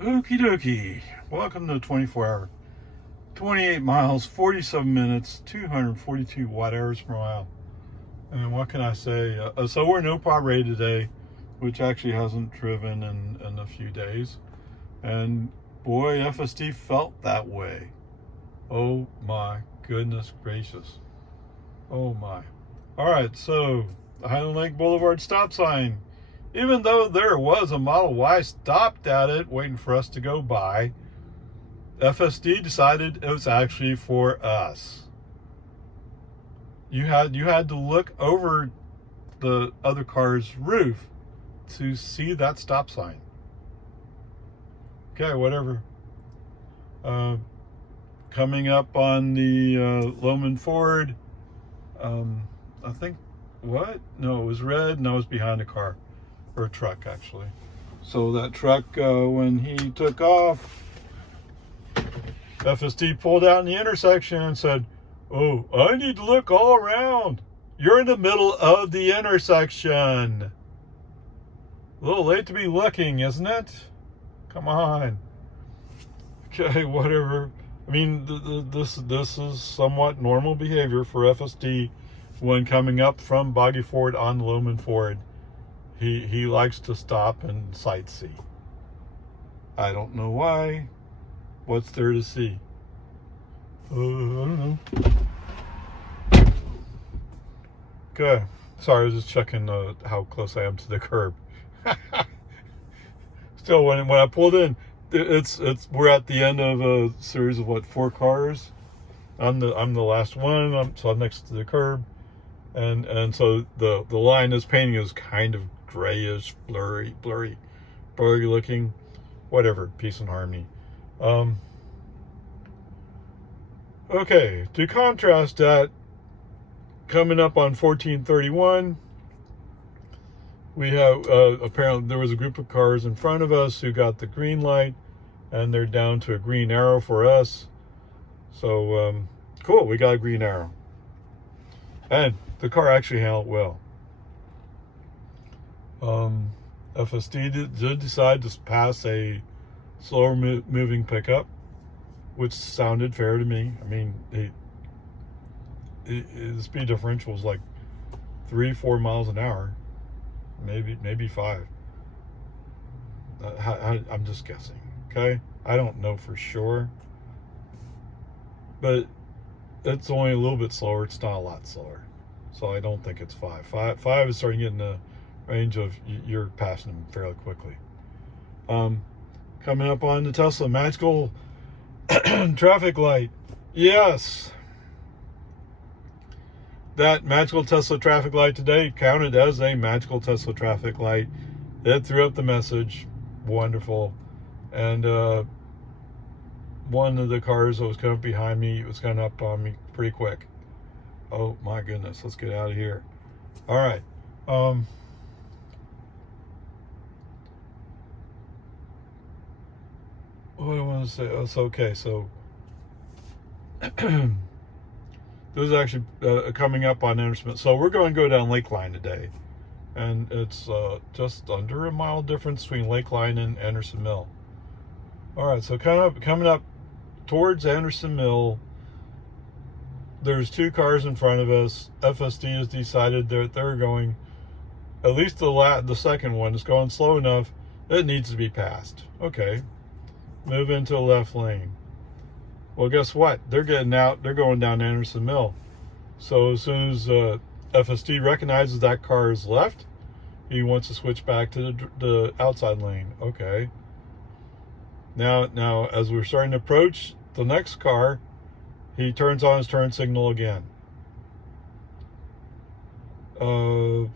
Okie dokie. Welcome to 24 hour, 28 miles, 47 minutes, 242 watt hours per mile. And what can I say? So we're in OPARAY today, which actually hasn't driven in a few days. And boy, FSD felt that way. Oh my goodness gracious. Oh my. All right, so the Highland Lake Boulevard stop sign. Even though there was a Model Y stopped at it waiting for us to go by, FSD decided it was actually for us. You had to look over the other car's roof to see that stop sign. Okay, whatever. Coming up on the Loman Ford, I think, what? No, it was red. No, it was behind a car. Or a truck, actually. So that truck, when he took off, FSD pulled out in the intersection and said, "Oh, I need to look all around. You're in the middle of the intersection." A little late to be looking, isn't it? Come on. Okay, whatever. I mean, this is somewhat normal behavior for FSD when coming up from Boggy Ford on Loman Ford. He likes to stop and sightsee. I don't know why. What's there to see? I don't know. Okay. Sorry, I was just checking how close I am to the curb. Still, when I pulled in, we're at the end of a series of 4 cars. I'm the last one. So I'm next to the curb, and so the line is painting is kind of grayish, blurry looking, whatever, peace and harmony. Okay, to contrast that, coming up on 1431, we have, apparently there was a group of cars in front of us who got the green light, and they're down to a green arrow for us. So, cool, we got a green arrow. And the car actually handled well. FSD did decide to pass a slower moving pickup, which sounded fair to me. I mean, the speed differential was like 3-4 miles an hour, maybe 5. I'm just guessing. Okay, I don't know for sure, but it's only a little bit slower. It's not a lot slower, so I don't think it's 5. Five is starting to get in the range of you're passing them fairly quickly. Coming up on the Tesla magical traffic light. Yes, that magical Tesla traffic light today counted as a magical Tesla traffic light. It threw up the message. Wonderful. And one of the cars that was coming up behind me was coming up on me pretty quick. Oh my goodness, let's get out of here. All right. What do I want to say? Oh, so okay, so this is actually coming up on Anderson. So we're going to go down Lakeline today, and it's just under a mile difference between Lakeline and Anderson Mill. All right, so coming up towards Anderson Mill, there's 2 cars in front of us. FSD has decided that they're going, at least the second one is going slow enough, it needs to be passed. Okay. Move into a left lane. Well, guess what? They're getting out. They're going down Anderson Mill. So as soon as FSD recognizes that car is left, he wants to switch back to the outside lane. Okay. Now, as we're starting to approach the next car, he turns on his turn signal again. So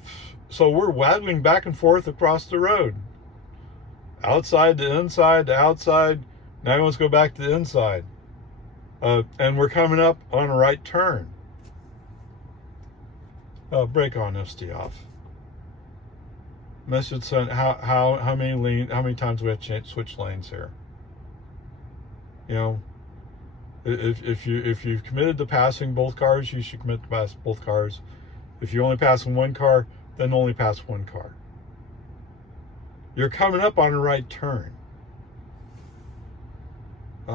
we're waddling back and forth across the road. Outside to inside to outside. Now he wants to go back to the inside. And we're coming up on a right turn. Brake on, FSD off. Message sent. How many times do we have to switch lanes here? You know, if you've committed to passing both cars, you should commit to pass both cars. If you're only passing one car, then only pass one car. You're coming up on a right turn. All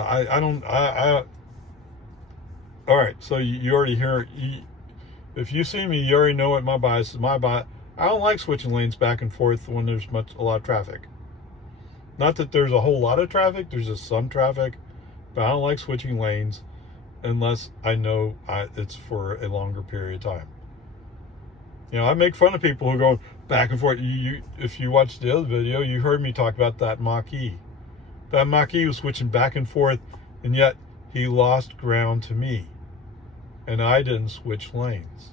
right, so you already hear. If you see me, you already know what my bias is. My bias. I don't like switching lanes back and forth when there's a lot of traffic. Not that there's a whole lot of traffic. There's just some traffic, but I don't like switching lanes unless I know it's for a longer period of time. You know, I make fun of people who go back and forth. If you watched the other video, you heard me talk about that Mach-E. That Mach-E was switching back and forth, and yet he lost ground to me, and I didn't switch lanes.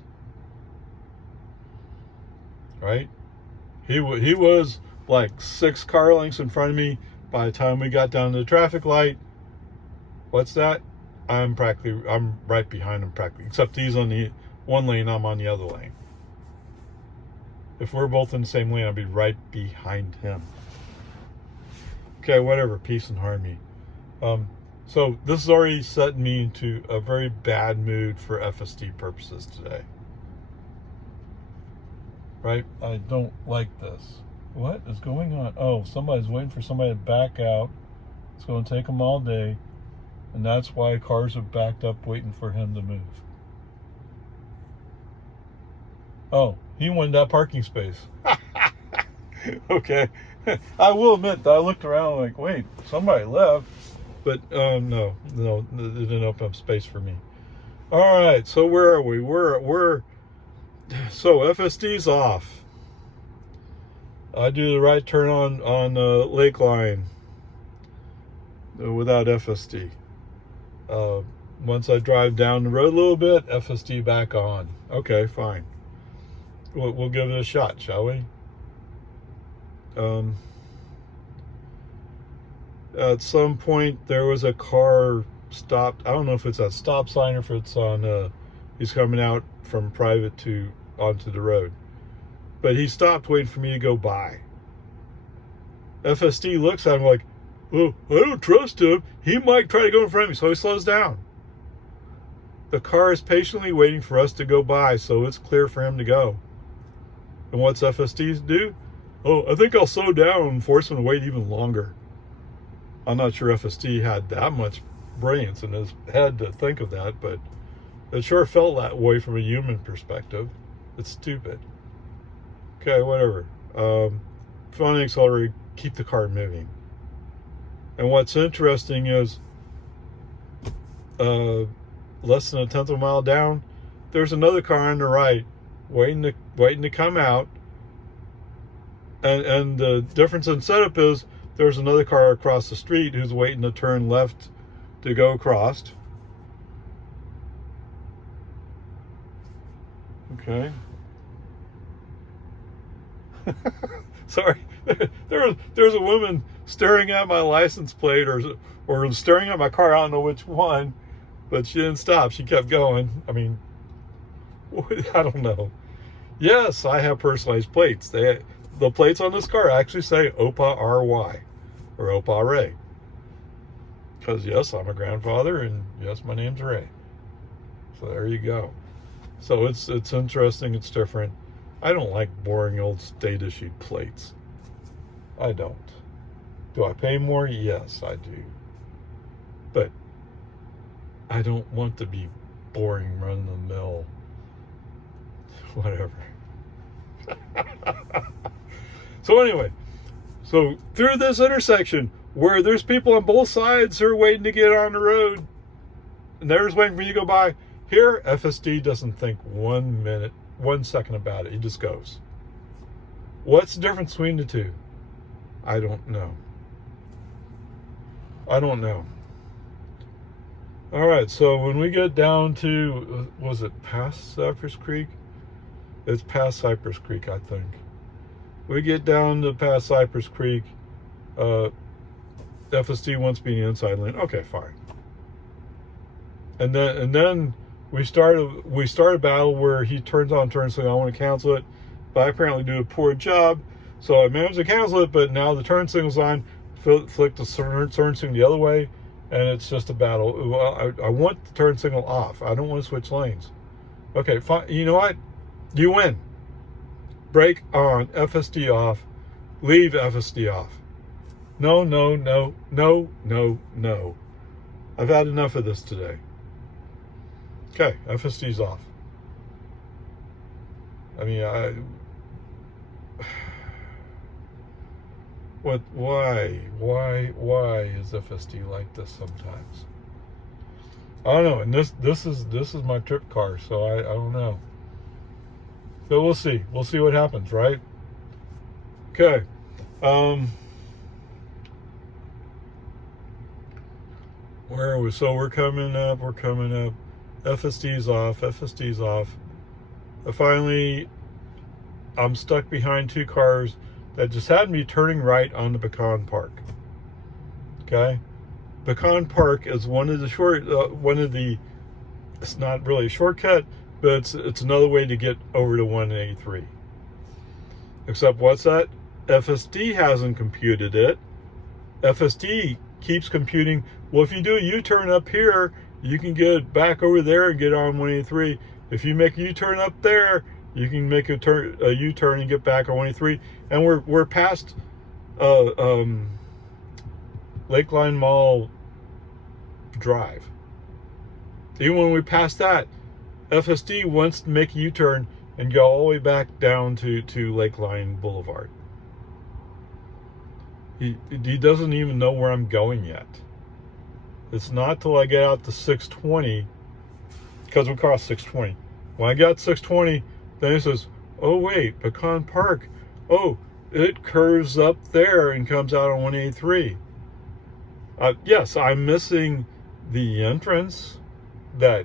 Right? He was like 6 car lengths in front of me. By the time we got down to the traffic light, what's that? I'm right behind him practically, except he's on the one lane, I'm on the other lane. If we're both in the same lane, I'll be right behind him. Okay, whatever, peace and harmony. So this is already setting me into a very bad mood for FSD purposes today. Right? I don't like this. What is going on? Oh, somebody's waiting for somebody to back out. It's going to take them all day. And that's why cars are backed up waiting for him to move. Oh, he wanted that parking space. Okay. I will admit that I looked around like, wait, somebody left. But no, it didn't open up space for me. All right, so where are we? So FSD's off. I do the right turn on Lake Line without FSD. Once I drive down the road a little bit, FSD back on. Okay, fine. We'll give it a shot, shall we? At some point, there was a car stopped. I don't know if it's at stop sign or if it's on. He's coming out from private to onto the road, but he stopped waiting for me to go by. FSD looks at him like, "Oh, I don't trust him. He might try to go in front of me," so he slows down. The car is patiently waiting for us to go by, so it's clear for him to go. And what's FSD do? Oh, I think I'll slow down and force him to wait even longer. I'm not sure FSD had that much brilliance in his head to think of that, but it sure felt that way from a human perspective. It's stupid. Okay, whatever. Phone the accelerator, keep the car moving. And what's interesting is, less than a tenth of a mile down, there's another car on the right waiting to come out. And the difference in setup is there's another car across the street who's waiting to turn left to go across. Okay. Sorry. There's a woman staring at my license plate or staring at my car. I don't know which one, but she didn't stop. She kept going. I mean, I don't know. Yes, I have personalized plates. The plates on this car actually say OPARY or OPARAY. Because yes, I'm a grandfather, and yes, my name's Ray. So there you go. So it's interesting. It's different. I don't like boring old state issued plates. I don't. Do I pay more? Yes, I do. But I don't want to be boring, run of the mill, whatever. So anyway, so through this intersection where there's people on both sides who are waiting to get on the road, and they're just waiting for you to go by, here FSD doesn't think 1 second about it. He just goes. What's the difference between the two? I don't know. All right, so when we get down to, was it past Cypress Creek? It's past Cypress Creek, I think. We get down to past Cypress Creek. FSD wants to be in the inside lane. Okay, fine. And then we start a battle where he turns on turn signal. I want to cancel it, but I apparently do a poor job. So I managed to cancel it, but now the turn signal's on. Flick the turn signal the other way, and it's just a battle. Well, I want the turn signal off. I don't want to switch lanes. Okay, fine. You know what? You win. Brake on, FSD off, leave FSD off. No. I've had enough of this today. Okay, FSD's off. I mean, why is FSD like this sometimes? I don't know. And this is my trip car, so I don't know. But we'll see. We'll see what happens, right? Okay. Where are we? So we're coming up. FSD's off. I'm stuck behind two cars that just had me turning right onto Pecan Park. Okay? Pecan Park is it's not really a shortcut, but it's another way to get over to 183. Except what's that? FSD hasn't computed it. FSD keeps computing, well, if you do a U-turn up here, you can get back over there and get on 183. If you make a U-turn up there, you can make a U-turn and get back on 183. And we're past Lakeline Mall Drive. Even when we pass that, FSD wants to make a U-turn and go all the way back down to Lakeline Boulevard. He doesn't even know where I'm going yet. It's not till I get out to 620, because we crossed 620. When I got 620, then he says, oh wait, Pecan Park, oh, it curves up there and comes out on 183. Yes, I'm missing the entrance that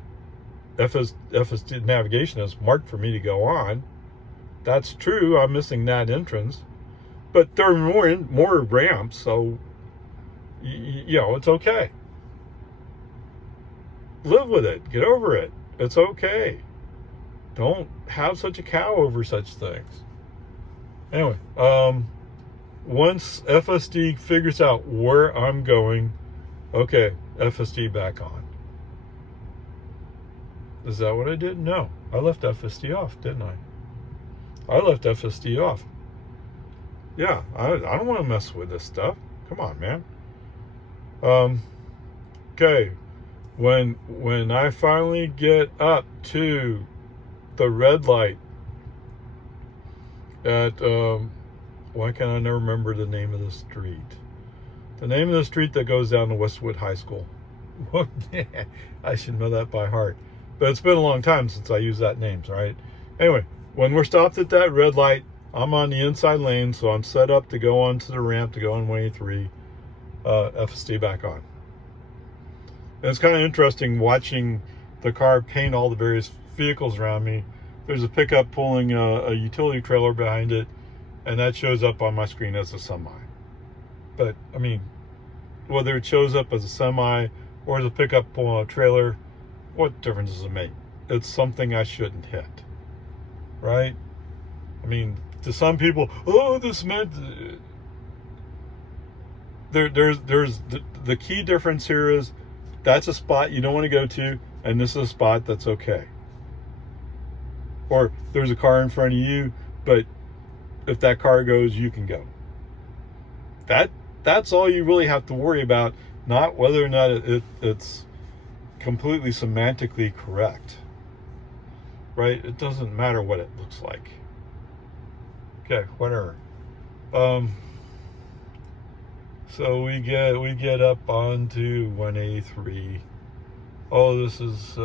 FSD navigation has marked for me to go on. That's true, I'm missing that entrance. But there are more ramps, so, you know, it's okay. Live with it. Get over it. It's okay. Don't have such a cow over such things. Anyway, once FSD figures out where I'm going, okay, FSD back on. Is that what I did? No. I left FSD off, didn't I? I left FSD off. Yeah, I don't want to mess with this stuff. Come on, man. Okay. When I finally get up to the red light at why can I never remember the name of the street? The name of the street that goes down to Westwood High School. I should know that by heart. But it's been a long time since I used that name, right? Anyway, when we're stopped at that red light, I'm on the inside lane, so I'm set up to go onto the ramp to go on 183. FSD back on. And it's kind of interesting watching the car paint all the various vehicles around me. There's a pickup pulling a utility trailer behind it, and that shows up on my screen as a semi. But, I mean, whether it shows up as a semi or as a pickup pulling a trailer, what difference does it make? It's something I shouldn't hit, right? I mean, to some people, oh, this meant... There's the key difference here is that's a spot you don't want to go to, and this is a spot that's okay. Or there's a car in front of you, but if that car goes, you can go. That's all you really have to worry about, not whether or not it's completely semantically correct. Right? It doesn't matter what it looks like. Okay, whatever. So we get up onto 183. Oh, this is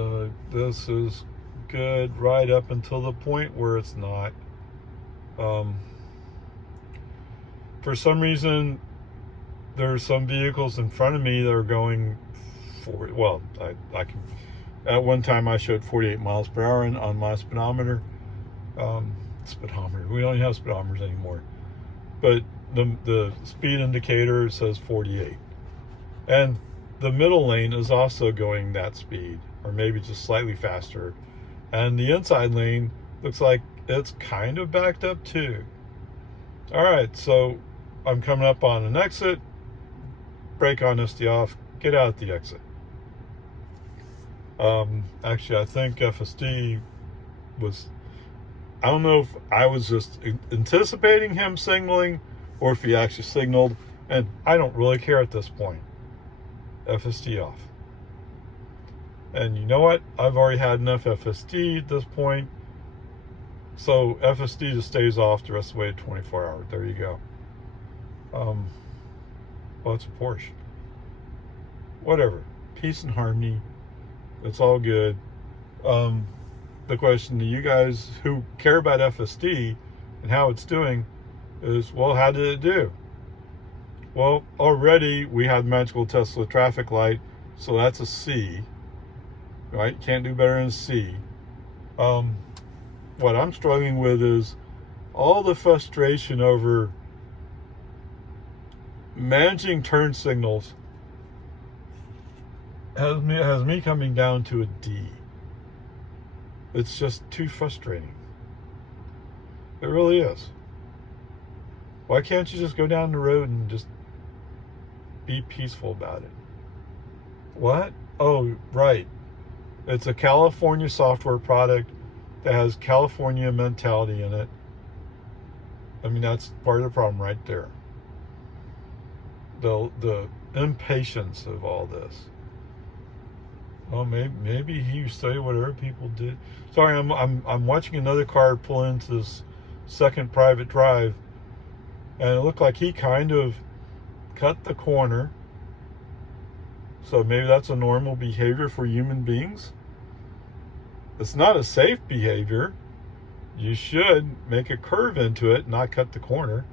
good right up until the point where it's not. For some reason, there are some vehicles in front of me that are going 40. Well, I can. At one time, I showed 48 miles per hour on my speedometer. Speedometer. We don't have speedometers anymore, but the speed indicator says 48, and the middle lane is also going that speed, or maybe just slightly faster, and the inside lane looks like it's kind of backed up too. All right, so I'm coming up on an exit, brake on this off, get out the exit. Actually, I think FSD was, I don't know if I was just anticipating him signaling or if he actually signaled, and I don't really care at this point. FSD off. And you know what? I've already had enough FSD at this point. So FSD just stays off the rest of the way 24 hours. There you go. Well, it's a Porsche. Whatever. Peace and harmony. It's all good. The question to you guys who care about FSD and how it's doing is, well, how did it do? Well, already we had magical Tesla traffic light, so that's a C, right? Can't do better than a C. What I'm struggling with is all the frustration over managing turn signals has me coming down to a D. It's just too frustrating. It really is. Why can't you just go down the road and just be peaceful about it? What? Oh, right. It's a California software product that has California mentality in it. I mean, that's part of the problem right there. The impatience of all this. Oh, maybe he say whatever people did. Sorry, I'm watching another car pull into this second private drive, and it looked like he kind of cut the corner. So maybe that's a normal behavior for human beings. It's not a safe behavior. You should make a curve into it, not cut the corner.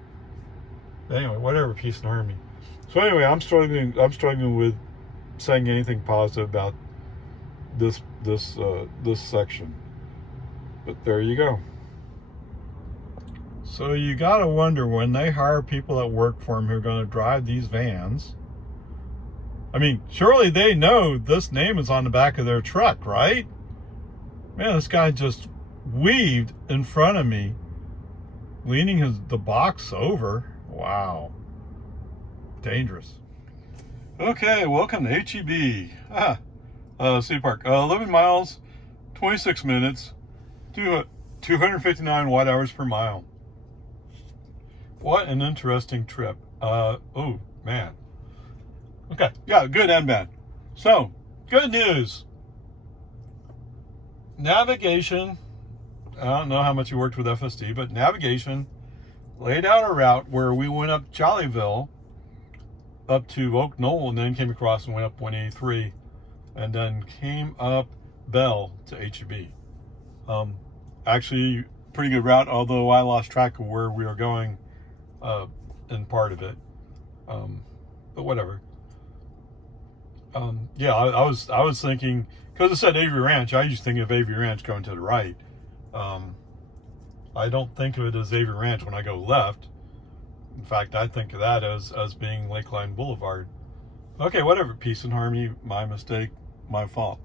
Anyway, whatever, peace and harmony. So anyway, I'm struggling with saying anything positive about this section. But there you go. So you gotta wonder, when they hire people that work for them who are gonna drive these vans, I mean, surely they know this name is on the back of their truck, right? Man, this guy just weaved in front of me, leaning the box over. Wow. Dangerous. Okay, welcome to HEB. City Park. 11 miles, 26 minutes, 259 watt hours per mile. What an interesting trip. Oh, man. Okay, yeah, good and bad. So, good news. Navigation, I don't know how much you worked with FSD, but navigation laid out a route where we went up Jollyville up to Oak Knoll, and then came across and went up 183, and then came up Bell to HEB. Actually, pretty good route, although I lost track of where we were going in part of it. But whatever. Yeah, I was thinking, because it said Avery Ranch, I used to think of Avery Ranch going to the right. I don't think of it as Avery Ranch when I go left. In fact, I think of that as being Lakeline Boulevard. Okay, whatever, peace and harmony, my mistake, my fault.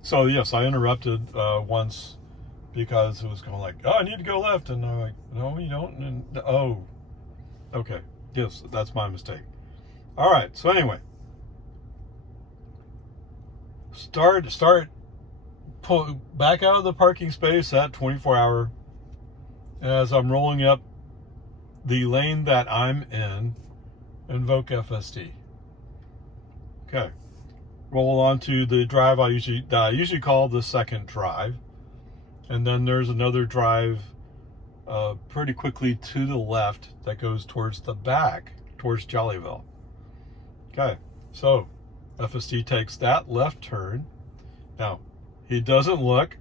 So yes, I interrupted once because it was going like, oh, I need to go left, and I'm like, no, you don't, and oh, okay, yes, that's my mistake. All right, so anyway, pull back out of the parking space at 24-hour. As I'm rolling up the lane that I'm in, invoke FSD. Okay, roll onto the drive I usually call the second drive, and then there's another drive pretty quickly to the left that goes towards the back, towards Jollyville. Okay, so FSD takes that left turn. Now, he doesn't look.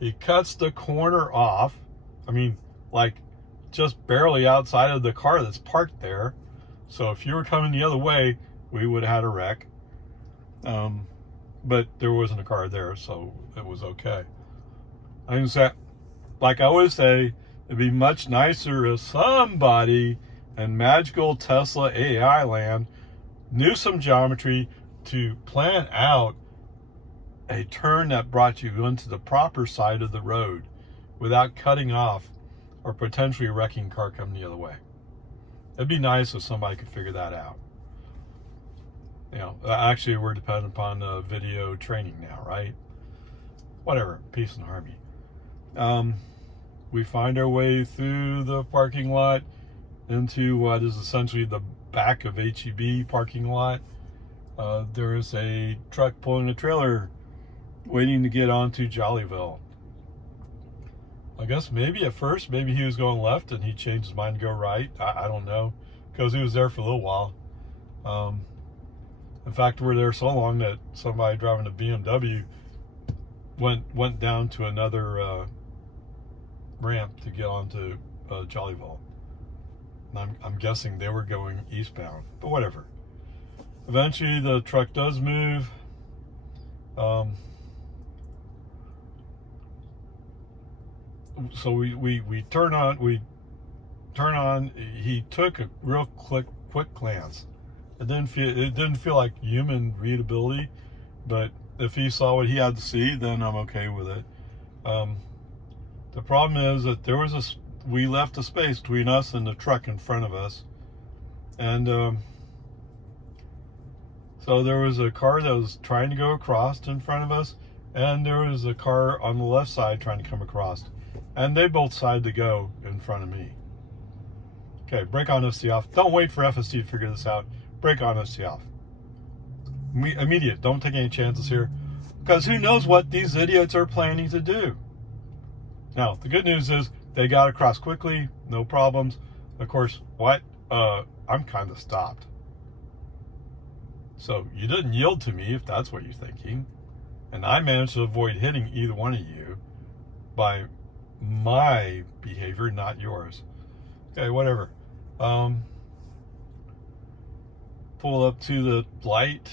He cuts the corner off. I mean, like, just barely outside of the car that's parked there. So if you were coming the other way, we would have had a wreck. But there wasn't a car there, so it was okay. I can say, like I always say, it'd be much nicer if somebody in magical Tesla AI land knew some geometry to plan out a turn that brought you into the proper side of the road without cutting off or potentially a wrecking car coming the other way. It'd be nice if somebody could figure that out. You know, actually, we're dependent upon video training now, right? Whatever, peace and harmony. We find our way through the parking lot into what is essentially the back of HEB parking lot. There is a truck pulling a trailer waiting to get onto Jollyville. I guess maybe at first, maybe he was going left and he changed his mind to go right. I don't know, because he was there for a little while. In fact, we were there so long that somebody driving a BMW went down to another ramp to get onto Jollyville. And I'm guessing they were going eastbound, but whatever. Eventually, the truck does move. So we turn on. He took a real quick glance. It didn't feel like human readability, but if he saw what he had to see, then I'm okay with it. The problem is that we left a space between us and the truck in front of us, and so there was a car that was trying to go across in front of us, and there was a car on the left side trying to come across, and they both decided to go in front of me. Okay, brake on, FSD off. Don't wait for FSD to figure this out. Brake on, FSD off. Immediate. Don't take any chances here, because who knows what these idiots are planning to do. Now, the good news is they got across quickly, no problems. Of course, I'm kind of stopped. So you didn't yield to me, if that's what you're thinking. And I managed to avoid hitting either one of you by my behavior, not yours. Okay, whatever. Pull up to the light.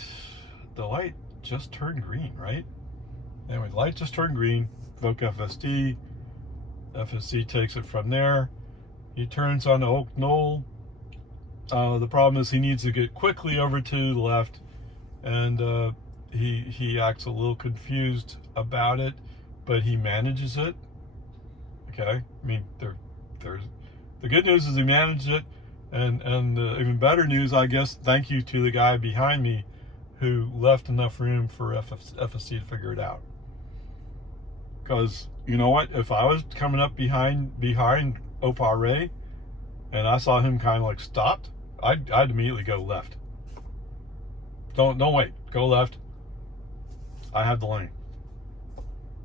The light just turned green, right? Anyway, the light just turned green. Invoke FSD. FSD takes it from there. He turns on Oak Knoll. The problem is he needs to get quickly over to the left, and he acts a little confused about it, but he manages it. Okay, I mean, there's the good news is he managed it, and the even better news, I guess, thank you to the guy behind me who left enough room for FSD to figure it out. Because you know what, if I was coming up behind OPARAY and I saw him kind of like stopped, I'd immediately go left. Don't wait. Go left. I have the lane.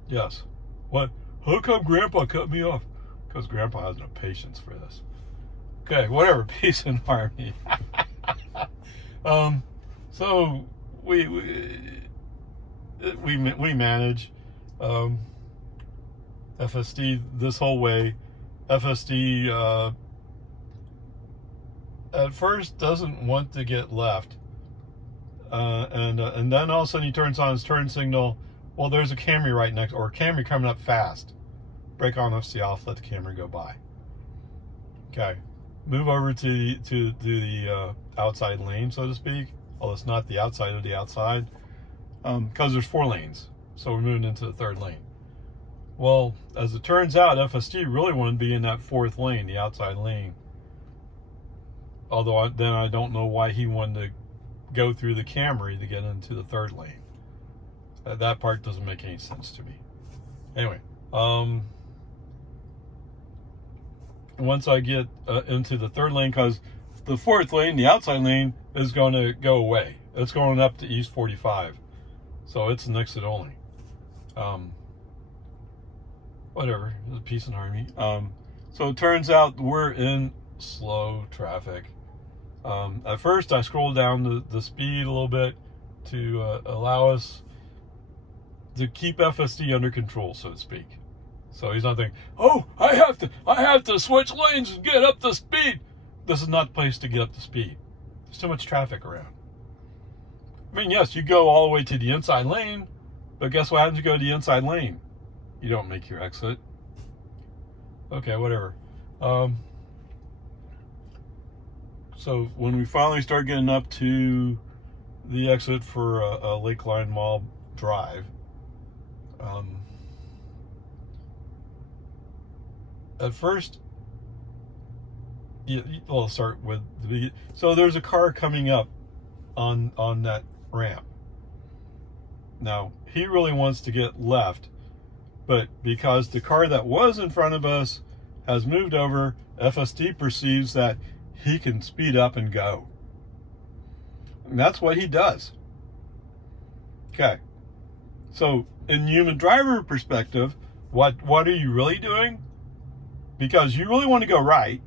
Yes. What? How come Grandpa cut me off? Because Grandpa has no patience for this. Okay, whatever. Peace and harmony. So we manage FSD this whole way. FSD at first doesn't want to get left, and then all of a sudden he turns on his turn signal. Well, there's a Camry right next, or a Camry coming up fast. Brake on, FSD off, let the Camry go by. Okay, move over to the outside lane, so to speak. Well, it's not the outside of the outside, because there's 4 lanes, so we're moving into the 3rd lane. Well, as it turns out, FSD really wanted to be in that 4th lane, the outside lane. Although then I don't know why he wanted to go through the Camry to get into the 3rd lane. That part doesn't make any sense to me. Anyway, once I get into the 3rd lane, because the 4th lane, the outside lane, is going to go away. It's going up to East 45. So it's an exit only. Whatever, peace and harmony. So it turns out we're in slow traffic. At first I scrolled down the speed a little bit to allow us to keep FSD under control, so to speak. So he's not thinking, oh, I have to switch lanes and get up to speed. This is not the place to get up to speed. There's too much traffic around. I mean, yes, you go all the way to the inside lane, but guess what happens? You go to the inside lane, you don't make your exit. Okay, whatever. So when we finally start getting up to the exit for Lakeline Mall Drive, at first, I'll start with the beginning. So there's a car coming up on that ramp. Now, he really wants to get left, but because the car that was in front of us has moved over, FSD perceives that he can speed up and go. And that's what he does. Okay. So in human driver perspective, what are you really doing? Because you really want to go right.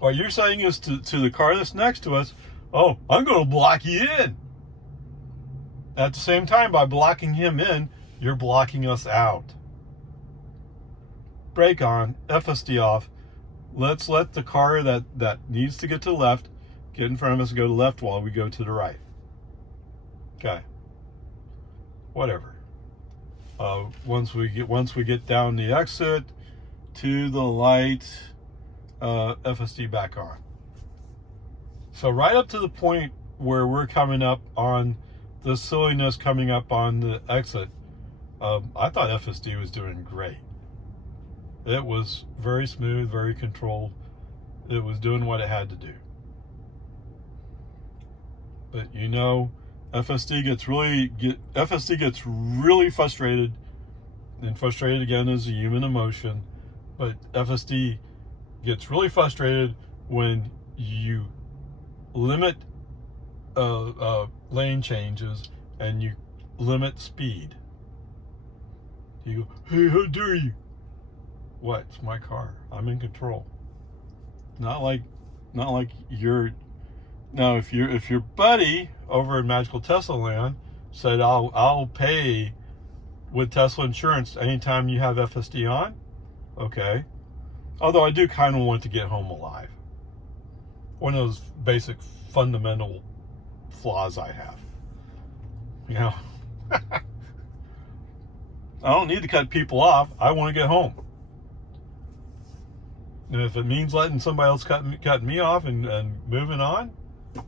What you're saying is to the car that's next to us, oh, I'm going to block you in. At the same time, by blocking him in, you're blocking us out. Brake on, FSD off. Let's let the car that needs to get to the left get in front of us and go to the left while we go to the right. Okay. Whatever. Once we get down the exit to the light, FSD back on. So right up to the point where we're coming up on the silliness coming up on the exit, I thought FSD was doing great. It was very smooth, very controlled. It was doing what it had to do. But you know, FSD gets really frustrated, and frustrated again is a human emotion. But FSD gets really frustrated when you limit lane changes and you limit speed. You go, hey, how dare you? What? It's my car. I'm in control. Not like you're. Now, if your buddy over in Magical Tesla Land said, I'll pay with Tesla insurance anytime you have FSD on, okay. Although I do kind of want to get home alive. One of those basic fundamental flaws I have. You know, I don't need to cut people off. I want to get home. And if it means letting somebody else cutting me off and moving on,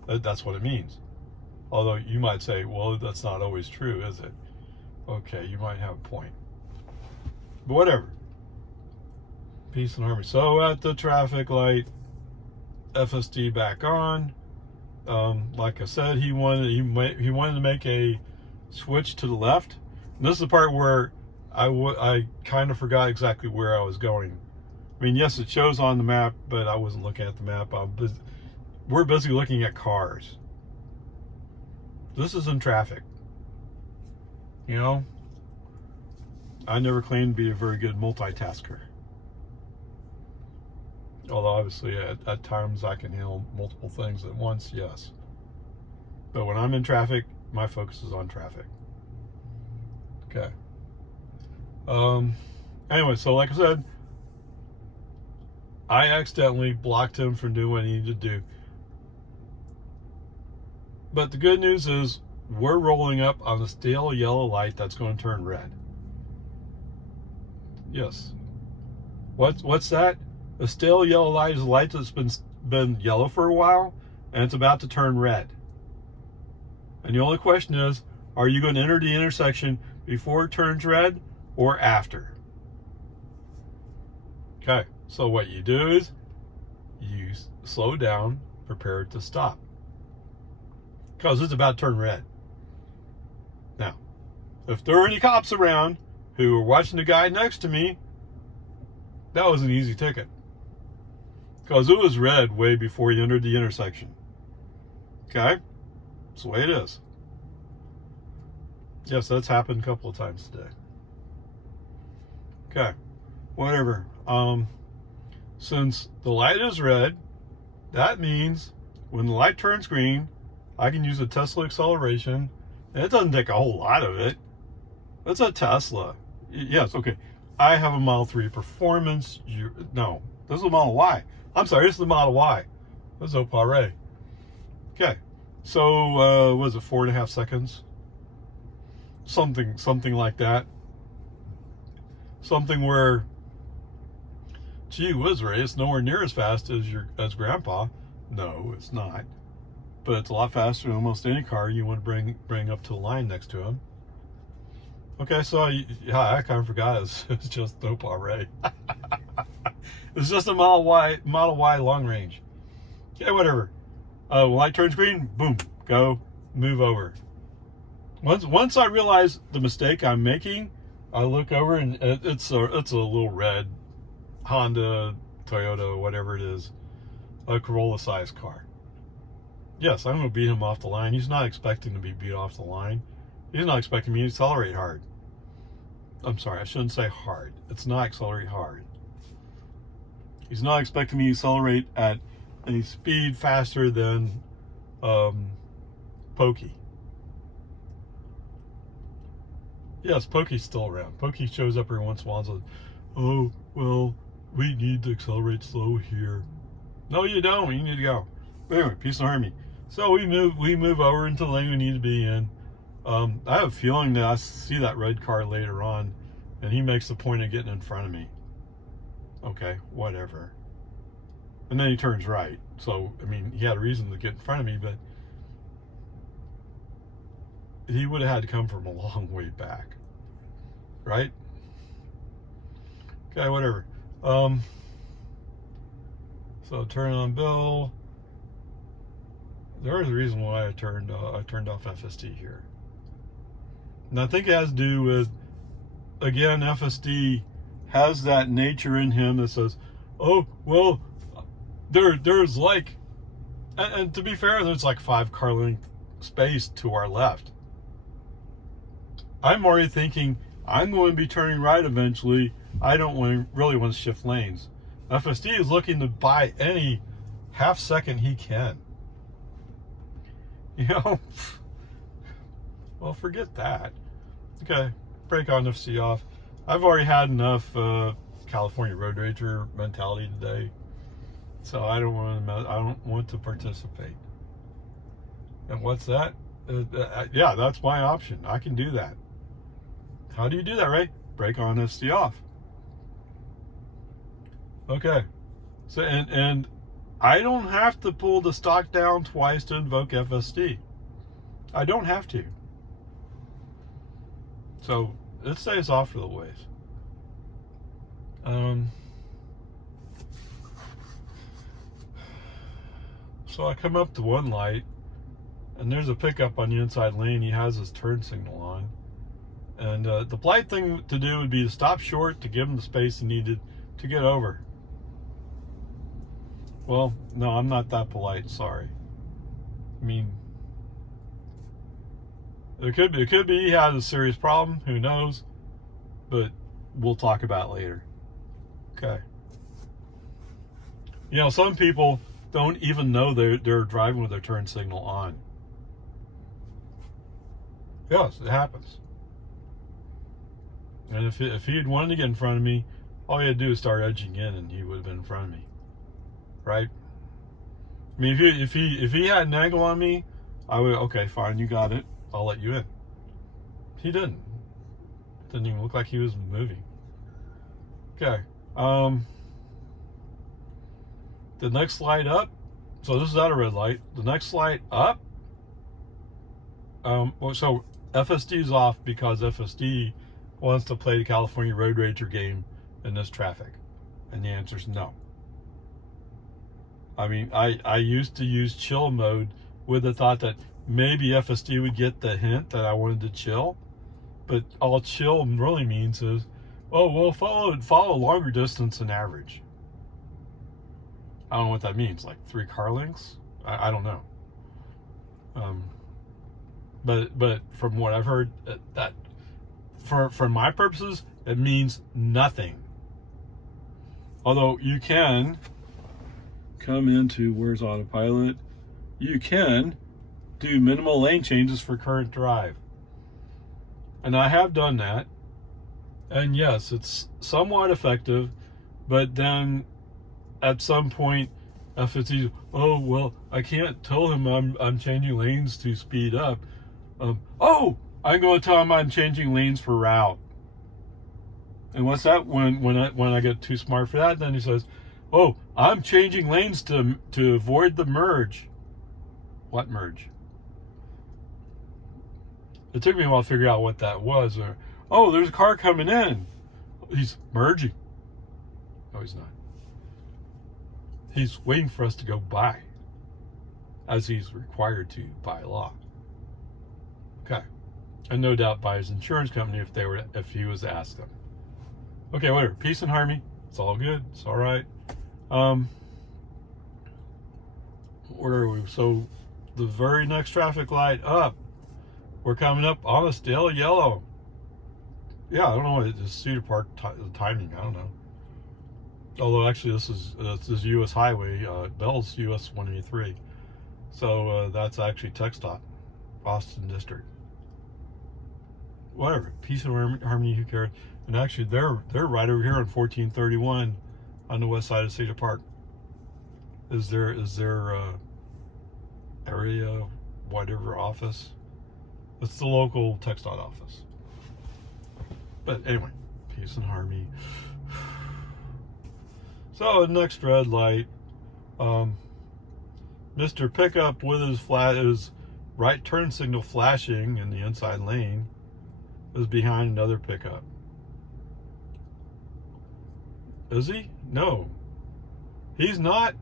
that's what it means. Although you might say, well, that's not always true, is it? Okay, you might have a point. But whatever. Peace and harmony. So at the traffic light, FSD back on. Like I said, he wanted to make a switch to the left. And this is the part where I kind of forgot exactly where I was going. I mean, yes, it shows on the map, but I wasn't looking at the map. We're busy looking at cars. This is in traffic. You know, I never claimed to be a very good multitasker. Although obviously at times I can handle multiple things at once, yes. But when I'm in traffic, my focus is on traffic. Okay. Anyway, so like I said, I accidentally blocked him from doing what he needed to do. But the good news is we're rolling up on a stale yellow light that's going to turn red. Yes. What's that? A stale yellow light is a light that's been yellow for a while, and it's about to turn red. And the only question is, are you going to enter the intersection before it turns red or after? Okay, so what you do is you slow down, prepare to stop. Because it's about to turn red. Now, if there are any cops around who are watching the guy next to me, that was an easy ticket. Because it was red way before he entered the intersection. Okay? That's the way it is. Yes, that's happened a couple of times today. Okay. Whatever. Since the light is red, that means when the light turns green, I can use a Tesla acceleration. And it doesn't take a whole lot of it. It's a Tesla. Yes, okay. I have a Model 3 Performance. No, this is a Model Y. I'm sorry, this is the Model Y. This is OPARAY. Okay. So, was it 4.5 seconds? Something like that. Something where, gee whiz, Ray, it's nowhere near as fast as Grandpa. No, it's not. But it's a lot faster than almost any car you want to bring up to the line next to him. Okay, so I kind of forgot it's just OPARAY. It's just a Model Y long range. Okay, whatever. When light turns green, boom, go, move over. Once I realize the mistake I'm making, I look over and it's a little red Honda, Toyota, whatever it is, a Corolla-sized car. Yes, I'm going to beat him off the line. He's not expecting to be beat off the line. He's not expecting me to accelerate hard. I'm sorry, I shouldn't say hard. It's not accelerate hard. He's not expecting me to accelerate at a speed faster than Pokey. Yes, Pokey's still around. Pokey shows up every once in a while and says, oh, well, we need to accelerate slow here. No, you don't. You need to go. But anyway, peace and harmony. So we move over into the lane we need to be in. I have a feeling that I see that red car later on, and he makes the point of getting in front of me. Okay, whatever. And then he turns right. So, I mean, he had a reason to get in front of me, but he would have had to come from a long way back. Right? Okay, whatever. So turn on Bill. There is a reason why I turned off FSD here. And I think it has to do with, again, FSD has that nature in him that says, oh, well, there's like, and to be fair, there's like 5 car length space to our left. I'm already thinking I'm going to be turning right eventually. I don't really want to shift lanes. FSD is looking to buy any half second he can. You know, well, forget that. Okay, brake on, FSD off. I've already had enough California road rager mentality today, so I don't want to participate. And what's that? Yeah, that's my option. I can do that. How do you do that, right? Brake on, FSD off. Okay, so and I don't have to pull the stock down twice to invoke FSD. I don't have to. So it stays off for the ways. So I come up to one light, and there's a pickup on the inside lane. He has his turn signal on. And the polite thing to do would be to stop short to give him the space he needed to get over. Well, no, I'm not that polite. Sorry. I mean, it could be he has a serious problem. Who knows? But we'll talk about it later. Okay. You know, some people don't even know they're driving with their turn signal on. Yes, it happens. And if he had wanted to get in front of me, all he had to do is start edging in, and he would have been in front of me, right? I mean, if he had an angle on me, I would, okay, fine, you got it, I'll let you in. He didn't. Didn't even look like he was moving. Okay. The next light up. So this is at a red light. The next light up. Well, so FSD is off because FSD wants to play the California road rager game in this traffic, and the answer is no. I mean, I used to use chill mode with the thought that maybe FSD would get the hint that I wanted to chill, but all chill really means is, oh, well, follow longer distance than average. I don't know what that means, like 3 car lengths? I don't know. But from what I've heard, that for my purposes, it means nothing. Although you can come into, where's autopilot? You can do minimal lane changes for current drive. And I have done that. And yes, it's somewhat effective, but then at some point, if it's easy, oh, well, I can't tell him I'm changing lanes to speed up. Oh, I'm going to tell him I'm changing lanes for route. And what's that? When I get too smart for that, then he says, oh, I'm changing lanes to avoid the merge. What merge? It took me a while to figure out what that was. Or, oh, there's a car coming in. He's merging. No, he's not. He's waiting for us to go by, as he's required to by law. Okay. And no doubt by his insurance company if he was to ask them. Okay, whatever. Peace and harmony. It's all good. It's all right. Where are we? So the very next traffic light up, we're coming up on a still yellow. Yeah, I don't know. It's Cedar Park the timing. I don't know. Although actually, this is U.S. Highway. Bell's U.S. 183. So that's actually Tech Stop, Austin District. Whatever. Peace and harmony. Who cares? And actually, they're right over here on 1431 on the west side of Cedar Park. Is their area whatever office? It's the local TxDOT office. But anyway, peace and harmony. So next red light, Mr. Pickup with his right turn signal flashing in the inside lane is behind another pickup. Is he? No. He's not.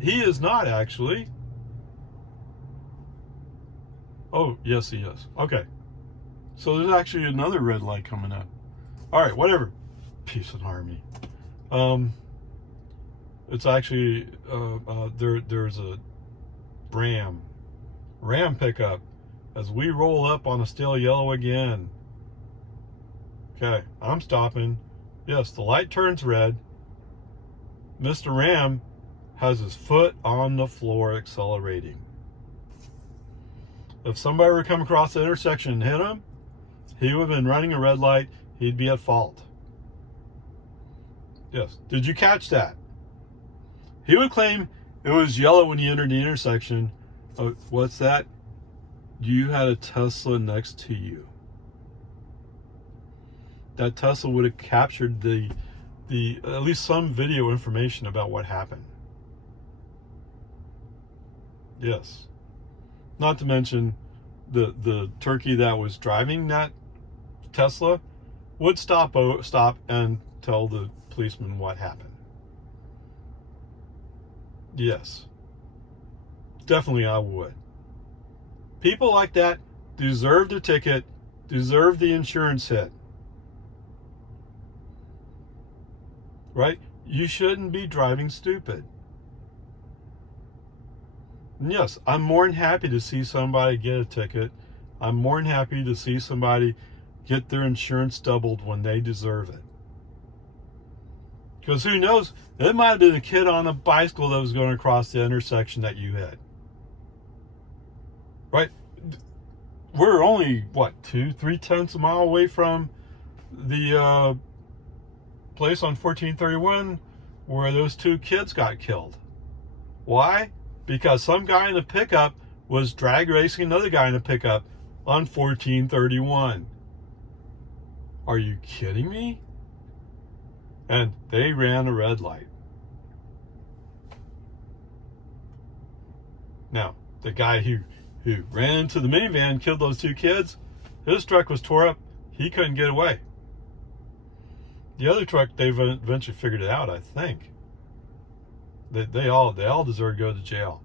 He is not actually. Oh, yes, he is. Okay. So there's actually another red light coming up. All right, whatever. Peace and harmony. It's actually there's a Ram pickup as we roll up on a stale yellow again. Okay, I'm stopping. Yes, the light turns red. Mr. Ram has his foot on the floor accelerating. If somebody were to come across the intersection and hit him, he would have been running a red light. He'd be at fault. Yes. Did you catch that? He would claim it was yellow when he entered the intersection. Oh, what's that? You had a Tesla next to you. That Tesla would have captured the at least some video information about what happened. Yes. Not to mention the turkey that was driving that Tesla would stop and tell the policeman what happened. Yes. Definitely I would. People like that deserve the ticket, deserve the insurance hit. Right? You shouldn't be driving stupid. And yes, I'm more than happy to see somebody get a ticket. I'm more than happy to see somebody get their insurance doubled when they deserve it. Because who knows, it might have been a kid on a bicycle that was going across the intersection that you hit. Right? We're only, 2-3 miles away from the place on 1431 where those two kids got killed. Why? Because some guy in a pickup was drag racing another guy in a pickup on 1431. Are you kidding me? And they ran a red light. Now, the guy who ran into the minivan and killed those two kids, his truck was tore up. He couldn't get away. The other truck, they've eventually figured it out, I think. They all deserve to go to jail.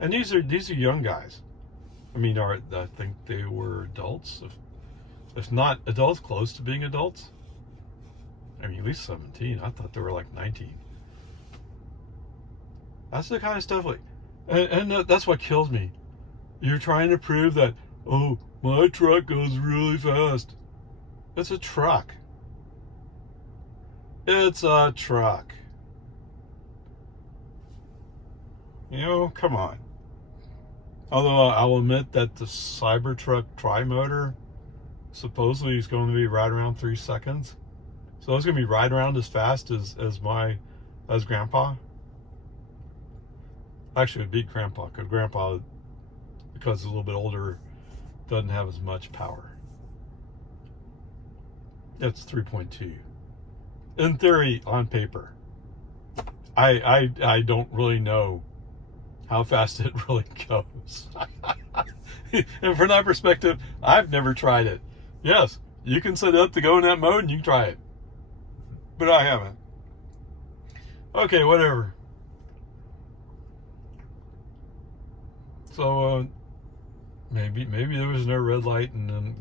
And these are young guys. I mean, I think they were adults. If not adults, close to being adults. I mean, at least 17. I thought they were like 19. That's the kind of stuff and that's what kills me. You're trying to prove that, oh, my truck goes really fast. It's a truck. It's a truck. Come on. Although I'll admit that the Cybertruck Tri-Motor supposedly is going to be right around 3 seconds. So it's going to be right around as fast as Grandpa. Actually, it would beat Grandpa, because Grandpa, because he's a little bit older, doesn't have as much power. It's 3.2. In theory, on paper. I don't really know how fast it really goes. And from that perspective, I've never tried it. Yes, you can set it up to go in that mode and you can try it. But I haven't. Okay, whatever. So maybe there was no red light, and then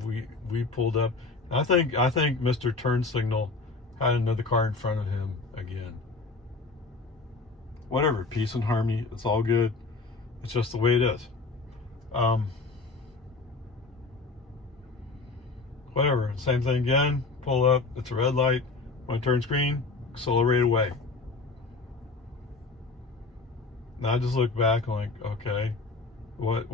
we pulled up. I think Mr. Turn Signal had another car in front of him again. Whatever, peace and harmony. It's all good. It's just the way it is. whatever. Same thing again. Pull up. It's a red light. When it turns green, accelerate away. Now I just look back and like, okay, what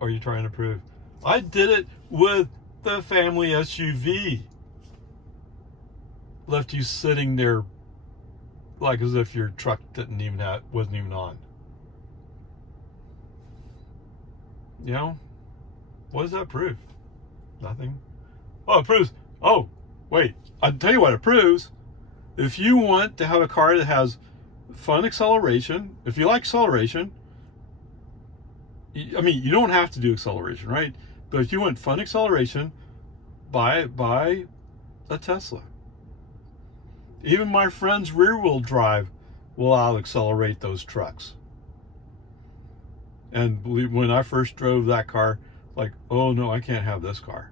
are you trying to prove? I did it with the family SUV. Left you sitting there like as if your truck wasn't even on. You know, what does that prove? Nothing. Oh, it proves. Oh, wait. I'll tell you what it proves. If you want to have a car that has fun acceleration, if you like acceleration, I mean, you don't have to do acceleration, right? But if you want fun acceleration, buy a Tesla. Even my friend's rear-wheel drive will out-accelerate those trucks. And believe, when I first drove that car, like, oh no, I can't have this car.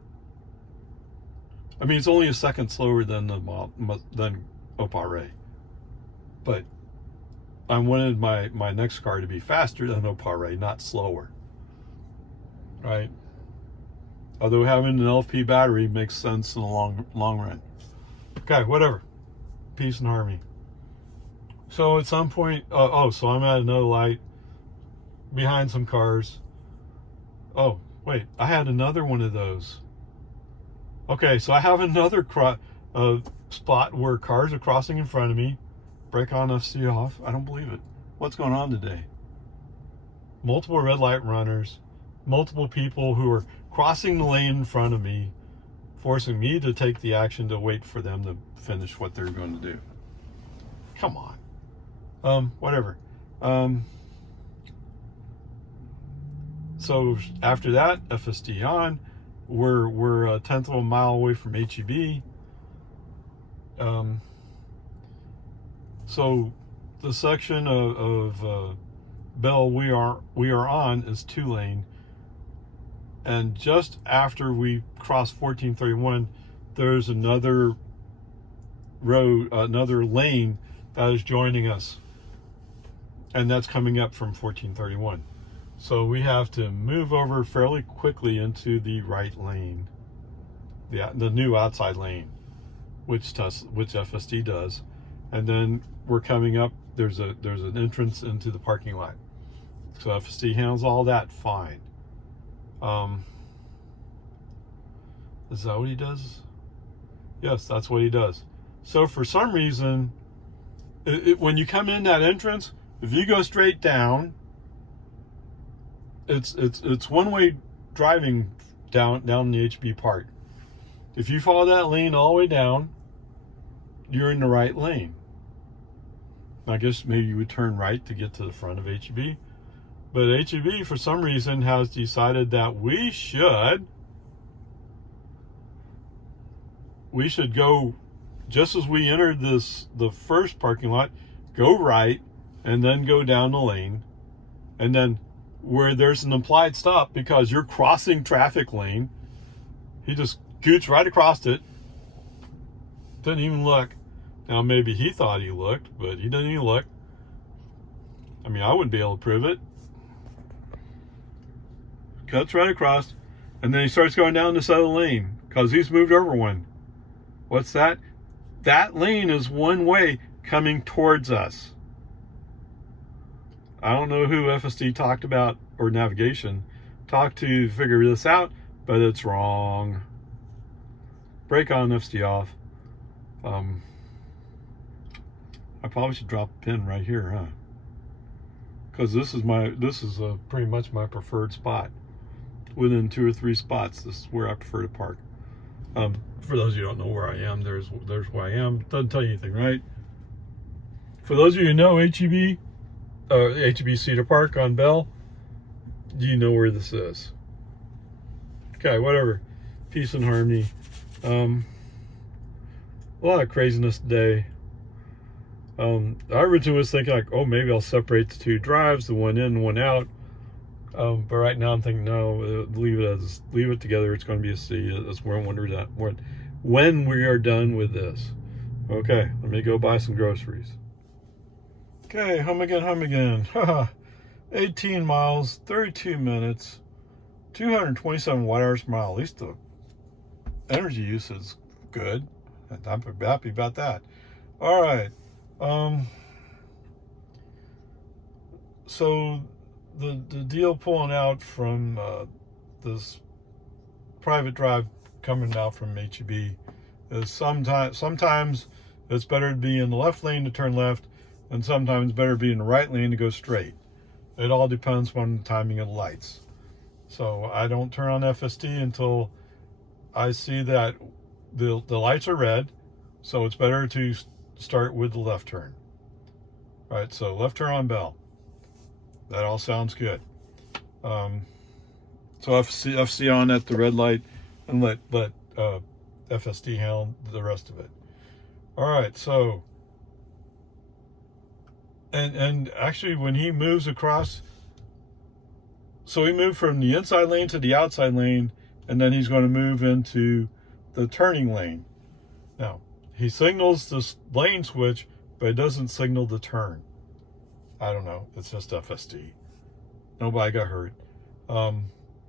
I mean, it's only a second slower than OPARAY, but I wanted my next car to be faster than OPARAY, not slower, right? Although having an LFP battery makes sense in the long run. Okay, whatever. Peace and harmony. So at some point, so I'm at another light behind some cars. Oh, wait, I had another one of those. Okay, so I have another spot where cars are crossing in front of me. Brake on, FSD off. I don't believe it. What's going on today? Multiple red light runners, multiple people who are crossing the lane in front of me, forcing me to take the action to wait for them to finish what they're going to do. Come on. Whatever. So after that, FSD on. We're a tenth of a mile away from HEB. So the section of Bell we are on is 2-lane, and just after we cross 1431, there's another road, another lane that is joining us, and that's coming up from 1431. So we have to move over fairly quickly into the right lane, the new outside lane, which FSD does, and then we're coming up. There's an entrance into the parking lot. So FSD handles all that fine. Is that what he does? Yes, that's what he does. So for some reason, when you come in that entrance, if you go straight down, it's one-way driving down the HB part. If you follow that lane all the way down, you're in the right lane. I guess maybe you would turn right to get to the front of HEB. But HEB, for some reason, has decided that we should go, just as we entered the first parking lot, go right and then go down the lane, and then where there's an implied stop because you're crossing traffic lane, he just scoots right across it. Didn't even look. Now maybe he thought he looked, but he didn't even look. I mean, I wouldn't be able to prove it. Cuts right across, and then he starts going down this other lane because he's moved over one. What's that? That lane is one way coming towards us. I don't know who FSD talked about, or navigation talked to figure this out, but it's wrong. Brake on, FSD off. I probably should drop a pin right here, huh? Because this is pretty much my preferred spot. Within 2 or 3 spots, this is where I prefer to park. For those of you who don't know where I am, there's where I am. Doesn't tell you anything, right? For those of you who know HEB, HEB Cedar Park on Bell, you know where this is. Okay, whatever. Peace and harmony. A lot of craziness today. I originally was thinking like, oh, maybe I'll separate the 2 drives, the one in, one out. But right now I'm thinking, no, leave it together. It's going to be a C. That's where I wonder that when we are done with this. Okay, let me go buy some groceries. Okay, home again. 18 miles, 32 minutes, 227 watt-hours per mile. At least the energy use is good. I'm happy about that. All right. So the deal pulling out from this private drive coming out from HEB is sometimes it's better to be in the left lane to turn left, and sometimes better to be in the right lane to go straight. It all depends on the timing of the lights. So I don't turn on FSD until I see that the lights are red, so it's better to start with the left turn. Right, so left turn on bell. That all sounds good. So FSD on at the red light, and let FSD handle the rest of it. All right, so and actually when he moves across, so he moved from the inside lane to the outside lane, and then he's going to move into the turning lane. Now, he signals this lane switch, but it doesn't signal the turn. I don't know. It's just FSD. Nobody got hurt.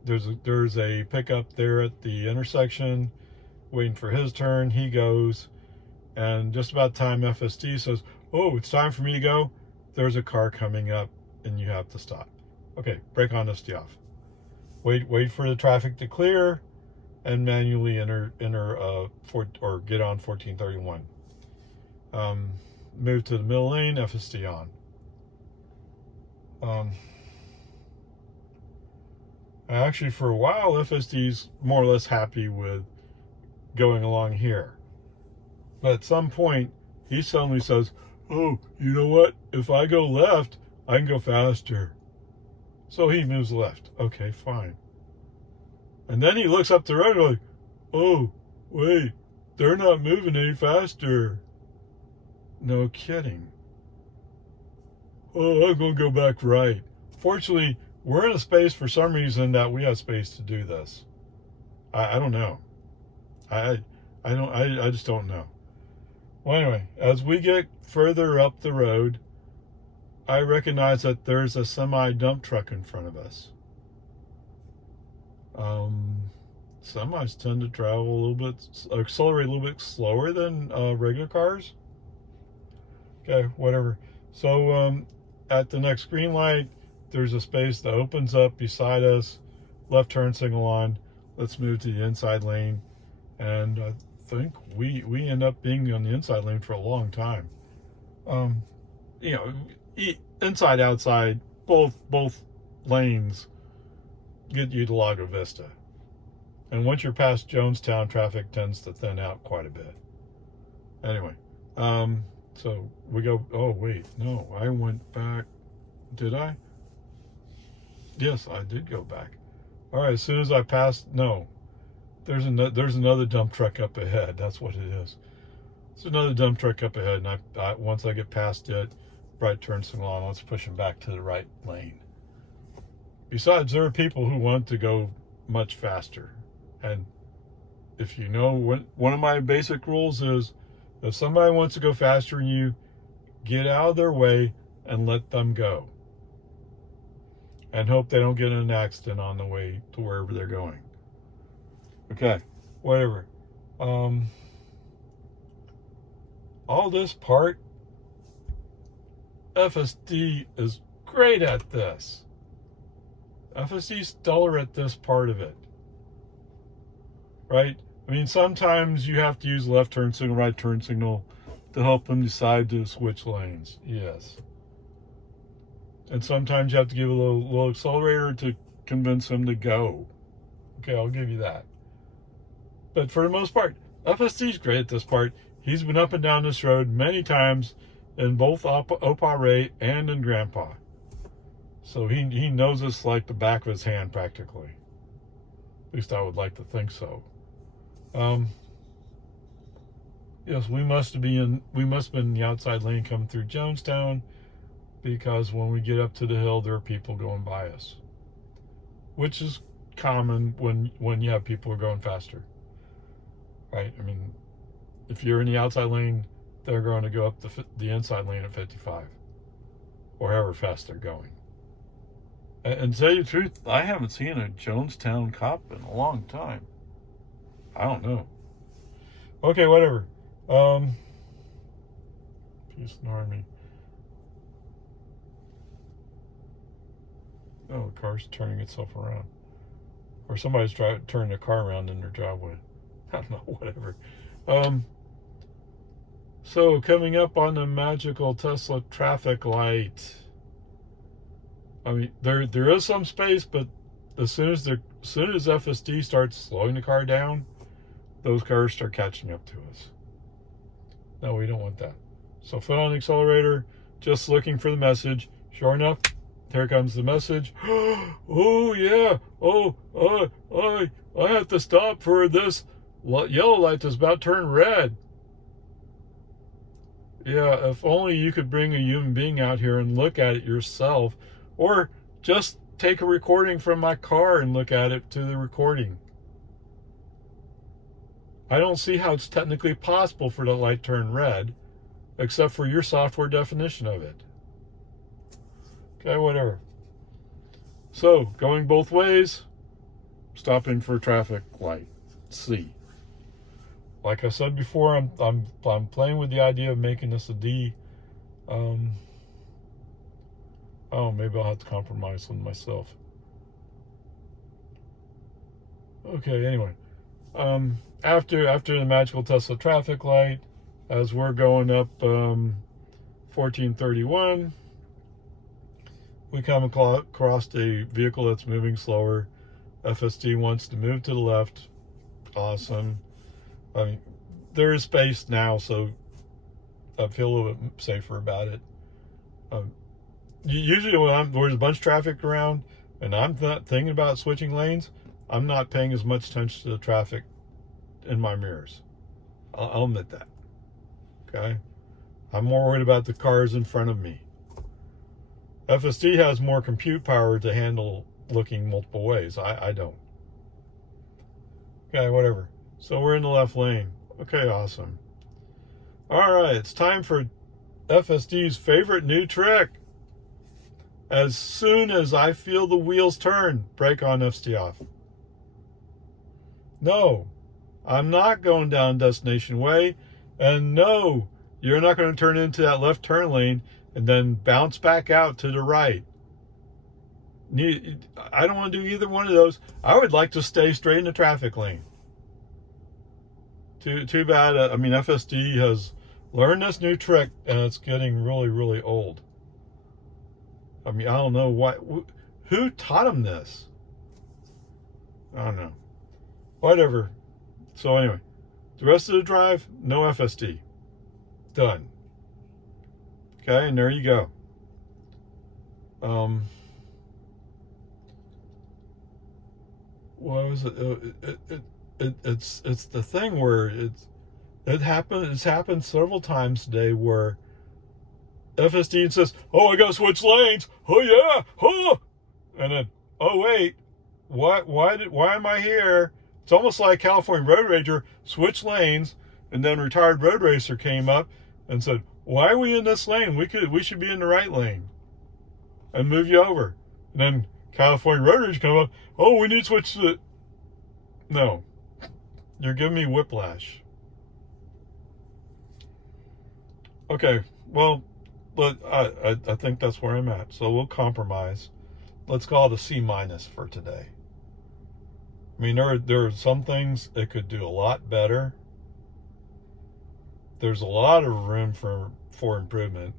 There's a pickup there at the intersection waiting for his turn. He goes, and just about time FSD says, "Oh, it's time for me to go." There's a car coming up, and you have to stop. Okay, brake on, FSD off. Wait for the traffic to clear, and manually enter or get on 1431. Move to the middle lane, FSD on. Actually, for a while, FSD's more or less happy with going along here. But at some point, he suddenly says, "Oh, you know what? If I go left, I can go faster." So he moves left. Okay, fine. And then he looks up the road like, "Oh, wait, they're not moving any faster." No kidding. "Oh, I'm going to go back right." Fortunately, we're in a space for some reason that we have space to do this. I don't know. I just don't know. Well, anyway, as we get further up the road, I recognize that there's a semi dump truck in front of us. Semis tend to travel a little bit, accelerate a little bit slower than regular cars. Okay, whatever. So at the next green light, there's a space that opens up beside us. Left turn signal on. Let's move to the inside lane. And I think we end up being on the inside lane for a long time. Inside, outside, both lanes get you to Lago Vista. And once you're past Jonestown, traffic tends to thin out quite a bit. Anyway, so we go, oh wait, no, I went back. Did I? Yes, I did go back. All right, as soon as I passed, no, there's another dump truck up ahead. That's what it is. There's another dump truck up ahead, and I once I get past it, right turn signal on, let's push him back to the right lane. Besides, there are people who want to go much faster. And if you know, one of my basic rules is, if somebody wants to go faster than you, get out of their way and let them go. And hope they don't get in an accident on the way to wherever they're going. Okay, whatever. All this part, FSD is great at this. FSD's stellar at this part of it. Right? I mean, sometimes you have to use left turn signal, right turn signal to help them decide to switch lanes. Yes. And sometimes you have to give a little accelerator to convince them to go. Okay, I'll give you that. But for the most part, FSD's great at this part. He's been up and down this road many times in both OPARAY and in Grandpa. So he knows this like the back of his hand practically. At least I would like to think so. Yes, we must have been in the outside lane coming through Jonestown, because when we get up to the hill, there are people going by us, which is common when you have people going faster, right? I mean, if you're in the outside lane, they're going to go up the inside lane at 55, or however fast they're going. And to tell you the truth, I haven't seen a Jonestown cop in a long time. I don't know. Okay, whatever. He's ignoring me. Oh, the car's turning itself around. Or somebody's turning their car around in their driveway. I don't know, whatever. So coming up on the magical Tesla traffic light. I mean, there is some space, but as soon as FSD starts slowing the car down, those cars start catching up to us. No, we don't want that. So foot on the accelerator, just looking for the message. Sure enough, here comes the message. Oh yeah. Oh, I have to stop for this yellow light that's about to turn red. Yeah, if only you could bring a human being out here and look at it yourself, or just take a recording from my car and look at it to the recording. I don't see how it's technically possible for the light to turn red, except for your software definition of it. Okay, whatever. So, going both ways, stopping for traffic light. C. Like I said before, I'm playing with the idea of making this a D. Maybe I'll have to compromise with myself. Okay, anyway. After the magical Tesla traffic light, as we're going up 1431, we come across a vehicle that's moving slower. FSD wants to move to the left. Awesome. I mean, there is space now, so I feel a little bit safer about it. Usually when there's a bunch of traffic around and I'm not thinking about switching lanes, I'm not paying as much attention to the traffic in my mirrors. I'll admit that. Okay? I'm more worried about the cars in front of me. FSD has more compute power to handle looking multiple ways. I don't. Okay, whatever. So we're in the left lane. Okay, awesome. All right, it's time for FSD's favorite new trick. As soon as I feel the wheels turn, brake on, FSD off. No, I'm not going down Destination Way. And no, you're not going to turn into that left turn lane and then bounce back out to the right. I don't want to do either one of those. I would like to stay straight in the traffic lane. Too bad. FSD has learned this new trick, and it's getting really, really old. I don't know who taught him this. I don't know. Whatever. So anyway, the rest of the drive, no FSD. Done. Okay, and there you go. What was it? It's the thing where it's happened several times today where FSD says, "Oh, I gotta switch lanes. Oh yeah, oh," and then, "Oh wait, why am I here?" It's almost like California Road Rager switched lanes, and then retired road racer came up and said, "Why are we in this lane? We should be in the right lane," and move you over. And then California Road Rager come up, "Oh, we need to switch to." No, you're giving me whiplash. Okay, well, I think that's where I'm at. So we'll compromise. Let's call it a C- for today. There are some things it could do a lot better. There's a lot of room for improvement.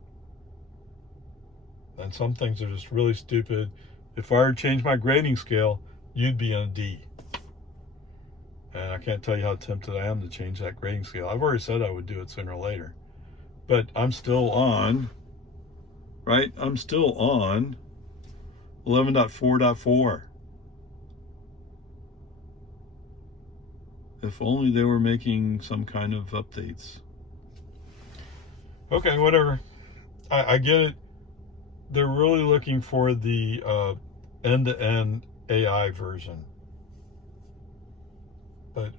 And some things are just really stupid. If I were to change my grading scale, you'd be on a D. And I can't tell you how tempted I am to change that grading scale. I've already said I would do it sooner or later. But I'm still on, right? I'm still on 11.4.4. If only they were making some kind of updates. Okay, whatever. I get it. They're really looking for the end-to-end AI version. But,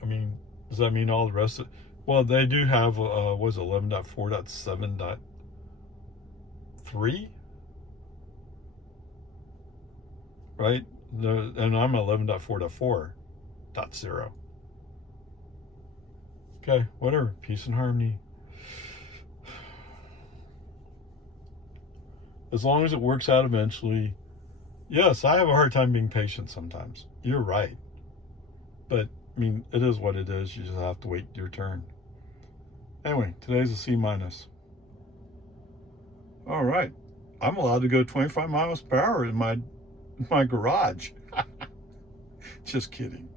does that mean all the rest of it? Well, they do have, 11.4.7.3? Right? And I'm 11.4.4.0. Okay, whatever. Peace and harmony. As long as it works out eventually. Yes, I have a hard time being patient sometimes. You're right. But, I mean, it is what it is. You just have to wait your turn. Anyway, today's a C minus. All right. I'm allowed to go 25 miles per hour in my garage. Just kidding.